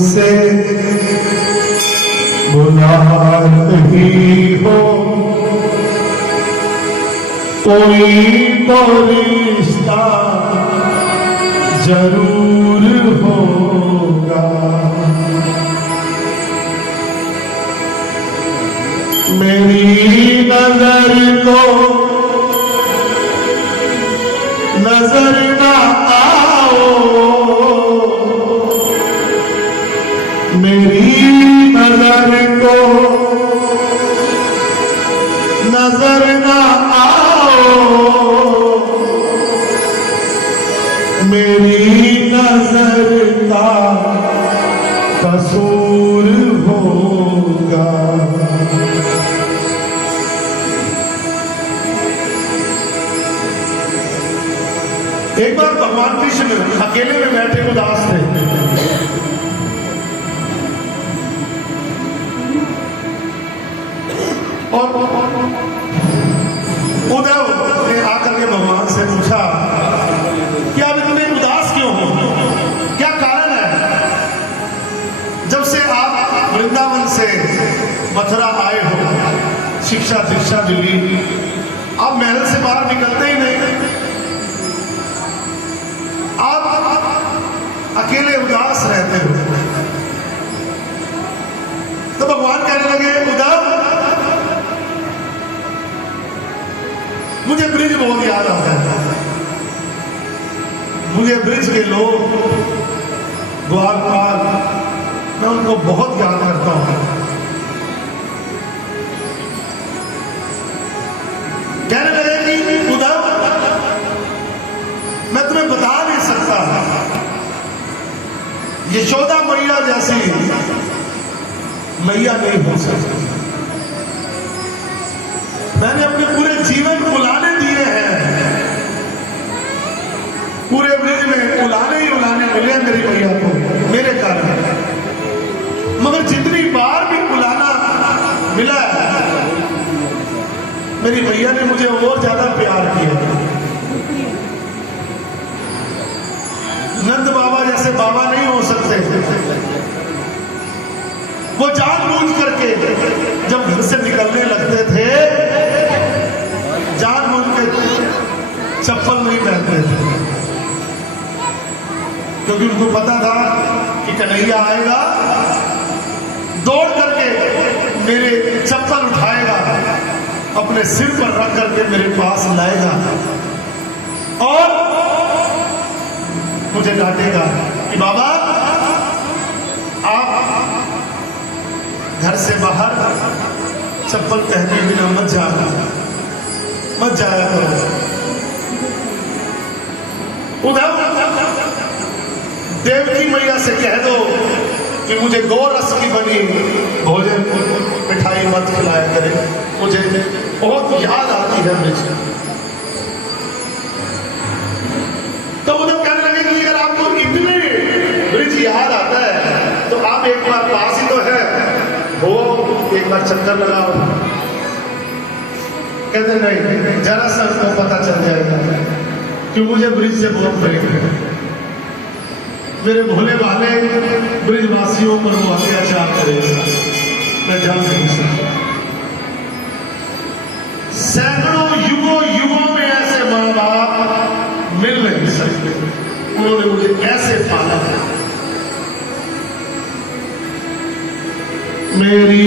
से बुला रही हो, कोई तो रिश्ता जरूर होगा। मेरी नजर को नजर ना आओ, मेरी नजर को नजर ना आओ, मेरी नजर का कसूर होगा। एक बार भगवान कृष्ण अकेले में बैठे उदास थे। और उद्धव ने आकर के भगवान से पूछा कि आप इतने उदास क्यों हो, क्या कारण है? जब से आप वृंदावन से मथुरा आए हो, शिक्षा दीक्षा मिली, आप महल से बाहर निकलते ही नहीं, आप अकेले उदास रहते हो। तो भगवान कहने लगे, उद्धव मुझे ब्रिज बहुत याद आता है, मुझे ब्रिज के लोग, द्वारपाल, मैं उनको बहुत याद करता हूं। कहने लगे कि उद्धव मैं तुम्हें बता नहीं सकता, यशोदा मैया जैसी मैया नहीं हो सकती। मैंने अपने पूरे जीवन उलाने दिए हैं, पूरे ब्रिज में उलाने ही उलाने मिले मेरी मैया को मेरे कारण, मगर जितनी बार भी उलाना मिला मेरी मैया ने मुझे और ज्यादा प्यार किया। नंद बाबा जैसे बाबा नहीं हो सकते, वो जानबूझ करके जब घर से निकलने लगते थे जानबूझ के चप्पल नहीं पहनते थे, क्योंकि उनको पता था कि कन्हैया आएगा, दौड़ करके मेरे चप्पल उठाएगा, अपने सिर पर रख करके मेरे पास लाएगा और मुझे डांटेगा कि बाबा आप घर से बाहर चप्पल पहने बिना मत जाया करो। उद्धव देवकी मैया से कह दो कि मुझे गोरस की बनी भोजन मिठाई मत खिलाया करे, मुझे बहुत याद आती है मुझे। तो उद्धव कहने लगे कि अगर आपको इतने ब्रिज याद आता है तो आप एक बार पास ही तो है, वो एक बार चक्कर लगाओ। कहते नहीं, जरा सा उसको पता चल जाएगा कि मुझे ब्रिज से बहुत प्रेम है, मेरे भोले वाले ब्रिजवासियों पर वो अत्याचार करेगा, मैं जान नहीं सकता। सैकड़ों युगों में ऐसे माँ बाप मिल नहीं सकते, उन्होंने मुझे कैसे पाला है। मेरी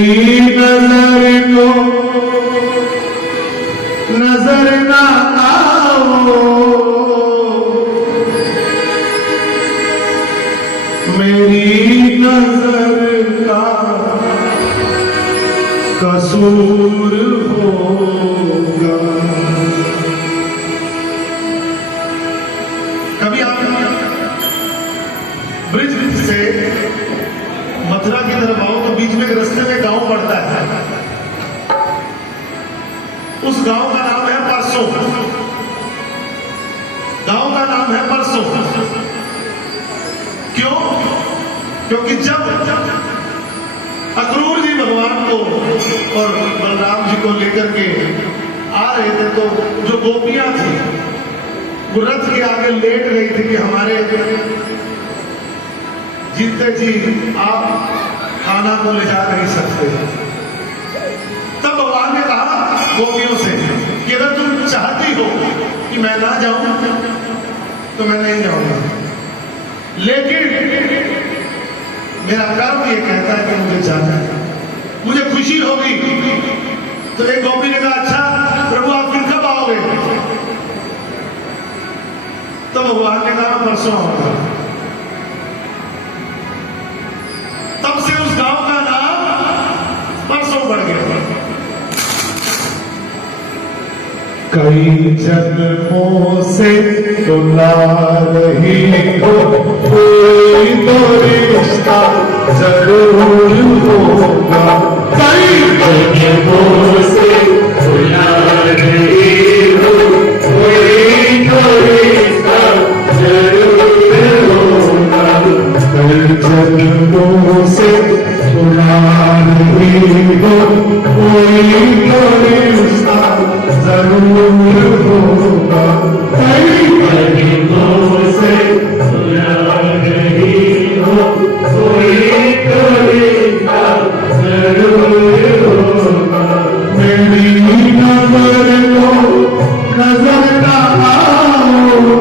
नजर को नजर ना आओ, मेरी नजर का कसूर होगा। कभी आप ब्रिज से मथुरा की तरफ आओ तो बीच में एक रास्ते में गांव पड़ता है, उस गांव का नाम है परसों। गांव का नाम है परसों। क्यों? क्योंकि जब अक्रूर जी भगवान को और बलराम जी को लेकर के आ रहे थे तो जो गोपियां थी वो रथ के आगे लेट गई थी कि हमारे जीते जी आप कान्हा को ले जा नहीं सकते। तब भगवान ने कहा गोपियों से कि अगर तुम चाहती हो कि मैं ना जाऊं तो मैं नहीं जाऊंगा, लेकिन मेरा कर्म ये कहता है कि मुझे जाना है, मुझे खुशी होगी। तो एक गोपी ने कहा अच्छा प्रभु आप फिर कब आओगे? तो भगवान ने कहा परसों आऊंगा। तब से उस गांव का नाम परसों पड़ गया। कई जन्मों से तुला रही हो, कोई तो रिश्ता जरूर होगा। कई जन्मों से तुला रही हो, कोई तो रिश्ता जरूर होगा। कई जन्मों से तुला रही हो, कोई तो रिश्ता जरूर होगा। कई जन्मों से तुला रही हो, कोई तो रिश्ता जरूर होगा। मेरी नजर को नजर ना आओ,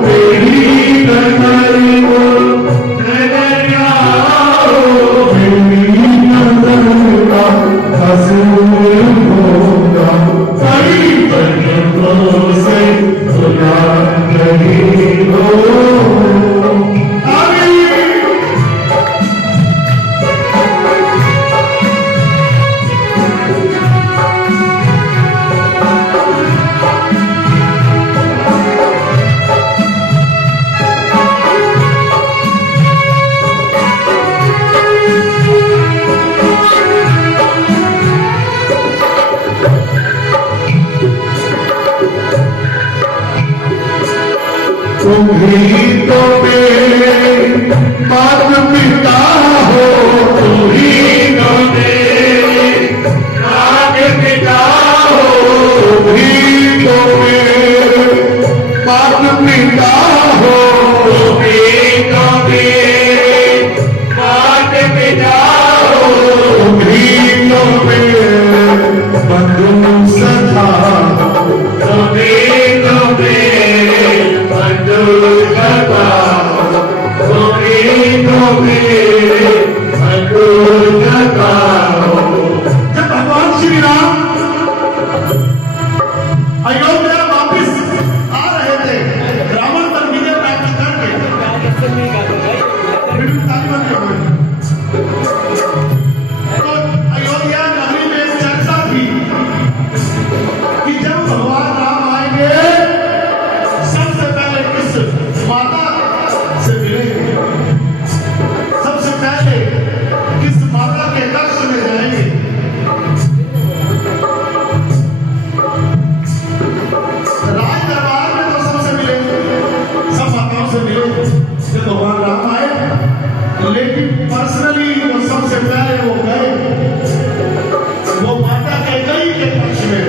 मेरी नजर को नजर ना आओ, मेरी नजर का कसूर होगा। कई जन्मों से तुला रही हो। तुम ही तो मेरे मात पिता हो, तुम ही तो मेरे मात पिता हो, तुम ही तो मेरे मात पिता हो, तुम ही तो मेरे मात पिता हो, तुम ही तो मेरे बंधु सखा, तुम ही तो मेरे जब भगवान श्री राम अयोध्या वापिस आ रहे थे, रावण पर विजय प्राप्त करके, तो अयोध्या नगरी में एक चर्चा थी कि जब भगवान राम आएंगे सबसे पहले किस माता से मिलेंगे, सबसे पहले किस माता के कक्ष में जाएंगे। राज दरबार में तो सबसे मिलेंगे, सब माताओं से मिलेंगे जब भगवान राम आए, लेकिन पर्सनली वो सबसे पहले वो गए, वो माता के कई के पक्ष में।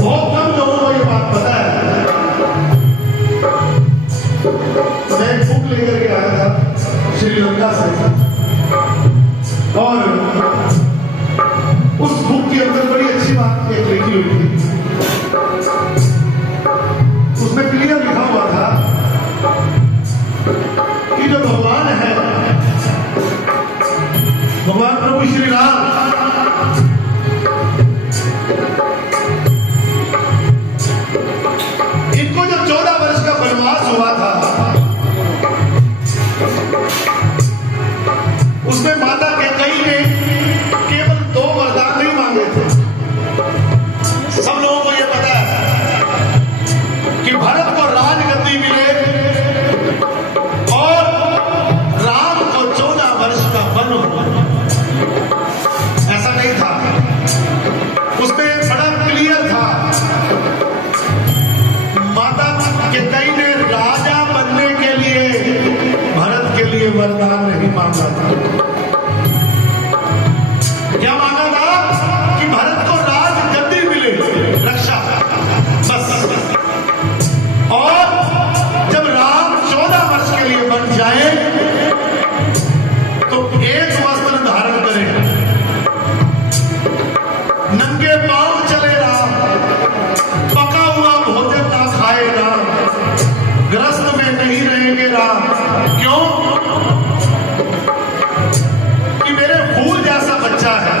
बहुत कम लोगों को ये बात पता है। मैं एक बुक लेकर के आया था श्रीलंका से, और उस बुक के अंदर बड़ी अच्छी बात एक लिखी हुई थी। उसमें क्लियर लिखा हुआ था कि जो भगवान है, भगवान प्रभु श्री राम, इनको जब 14 वर्ष का वनवास हुआ था, उसमें माता कैकेयी ने केवल 2 वरदान नहीं मांगे थे। सब लोगों को यह पता है कि भरत को राजगद्दी मिले और राम को 14 वर्ष का वन हो। राम। क्यों? कि मेरे फूल जैसा बच्चा है,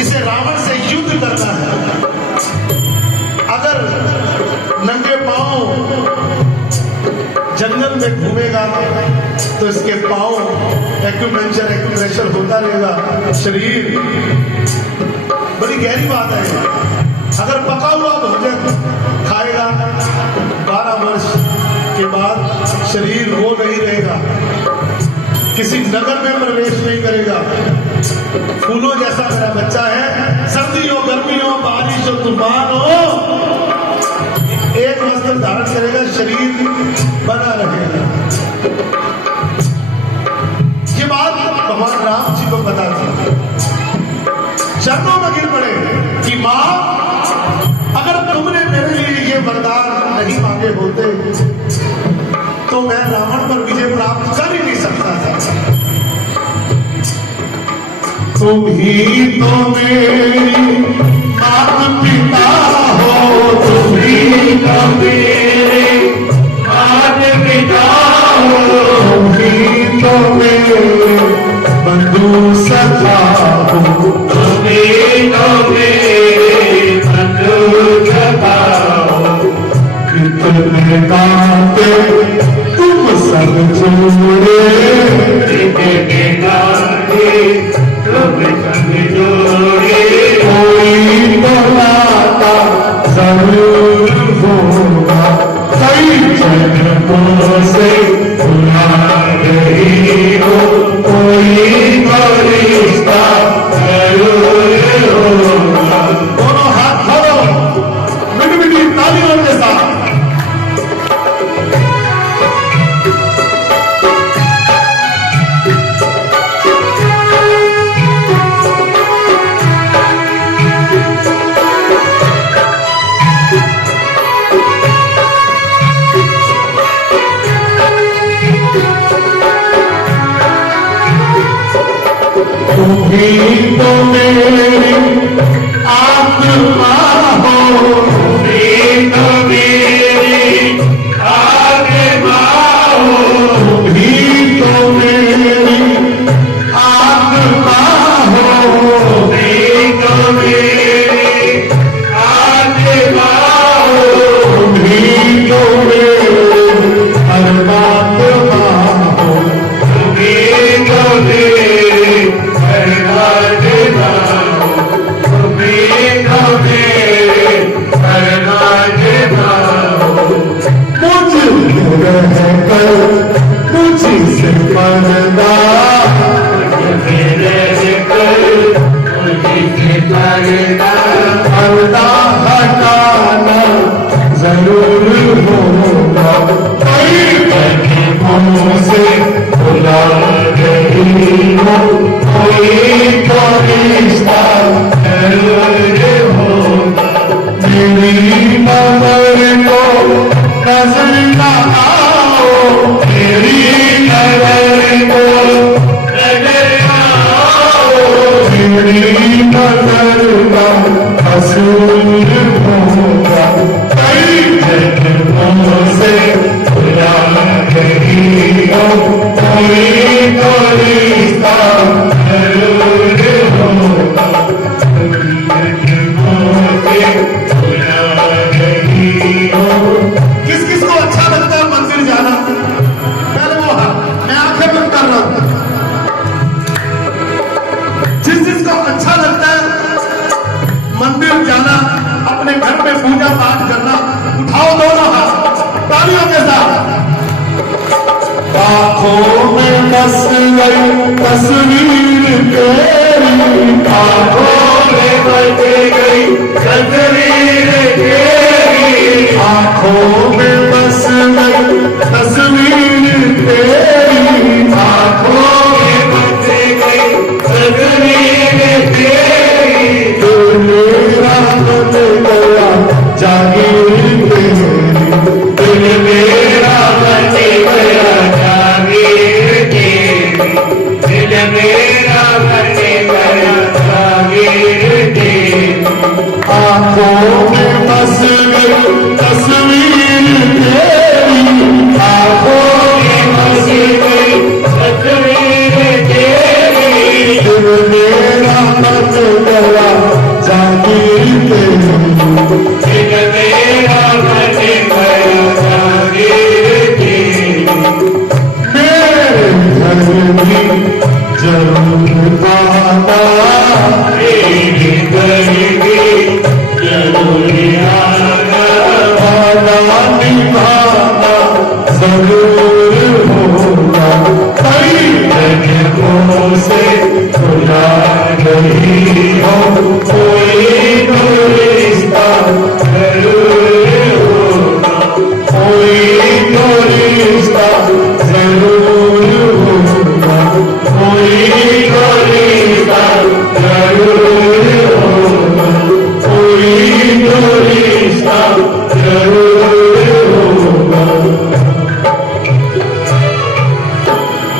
इसे रावण से युद्ध करना है। अगर नंगे पांव जंगल में घूमेगा तो इसके पांव एक्यूप्रेशर एक्यूप्रेशर होता रहेगा। शरीर बड़ी गहरी बात है। अगर पका हुआ भोजन खाएगा 12 वर्ष के बाद शरीर वो नहीं रहेगा, किसी नगर में प्रवेश नहीं करेगा। फूलों जैसा मेरा बच्चा है, सर्दी हो गर्मी हो बारिश हो तूफान हो, एक वस्त्र धारण करेगा, शरीर बना रहेगा। ये बात भगवान राम जी को पता थी। चरणों में गिर पड़े कि मां, अगर तुमने मेरे लिए ये वरदान नहीं मांगे होते तो मैं रावण पर विजय प्राप्त कर ही नहीं सकता था। तुम ही तो मेरी माता पिता हो, तुम ही तो मेरे माता पिता हो, तुम ही तो मेरे बंधु सखा हो, तुम ही तो मेरे बंधु सखा हो। कितने गाते तुम सब छोड़े, कितने गाते तुम सब जोड़े, कोई तो नाता जरूर होगा, कई जन्मों से भुला रही हो, कोई तो रिश्ता जरूर होगा। दोनों हाथ धरो मिठी मिठी तालियों के साथ। तुम ही तो मेरी आत्मा हो, तुम ही तो मेरी आत्मा हो, तुम ही तो मेरी आत्मा हो, तुम ही तो मेरी आत्मा हो, तुम ही तो मेरी परमात्मा हो, तुम ही तो मेरी मुझसे पर्दा पर्दा हटाना जरूर होगा, कई से भुला रही हो, कोई तो रिश्ता जरूर होगा। मेरी नजर को नजर ना आओ, मेरी नजर को नजर ना आओ, मेरी नजर का कसूर होगा, कई जन्मों से भुला रही हो, कोई तो रिश्ता जरूर होगा, किस किस को अच्छा लगता है मंदिर जाना? पहले वो हाथ, मैं आंखें बंद कर रहा हूं। जिस जिसको अच्छा लगता है मंदिर जाना, अपने घर में पूजा पाठ करना, उठाओ दोनों हाथ तालियों के साथ। आंखों में बस गई तस्वीर तेरी, आंखों में बस गई तस्वीर तेरी, आंखों में बस गई तस्वीर तेरी, आंखों में बस गई तस्वीर तेरी, तो मेरा मन गया जागीर तेरी, दिल मेरा मन गया जागीर तेरी, दिल मेरा मन गया जागीर तेरी, आंखों में बस गई तस्वीर तेरी, जरूर होगा, कई जन्मों से खुला नहीं हो, कोई तो रिश्ता जरूर होगा, कोई तो रिश्ता